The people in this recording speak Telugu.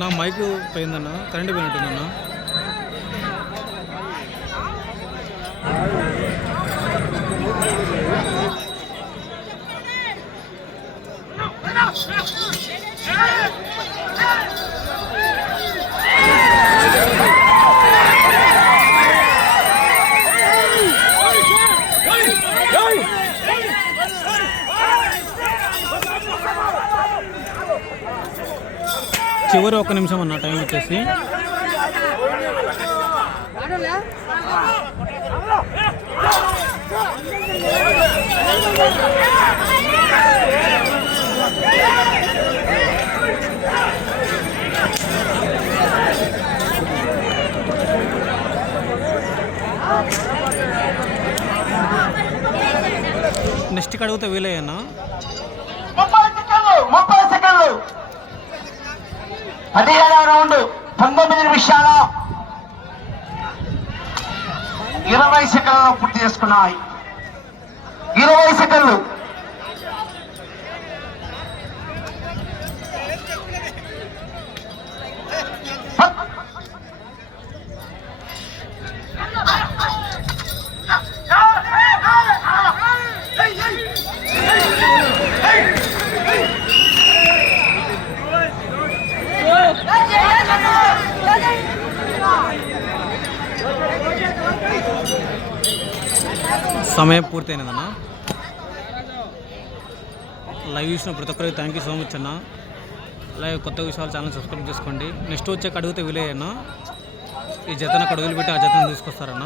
నా మైక్ పోయిందన్నా, కరెంట్ పోయినట్టుందన్నా. చివరి 1 నిమిషం అన్న టైం వచ్చేసి. నెక్స్ట్కి అడిగితే వీలయ్యన్నా. 30 సెకండ్లు 17వ రౌండ్ 19 నిమిషాల 20 సెకండ్లలో పూర్తి చేసుకున్నాయి. 20 సెకండ్లు. సమయం పూర్తయినదన్న. లైవ్ చూసిన ప్రతి ఒక్కరికి థ్యాంక్ యూ సో మచ్ అన్న. లైవ్ కొత్త విషయాలు ఛానల్ సబ్స్క్రైబ్ చేసుకోండి. నెక్స్ట్ వచ్చాక అడిగితే విలేజ్ అన్న. ఈ జతను అక్కడ వదిలిపెట్టి ఆ జతను తీసుకొస్తారన్న.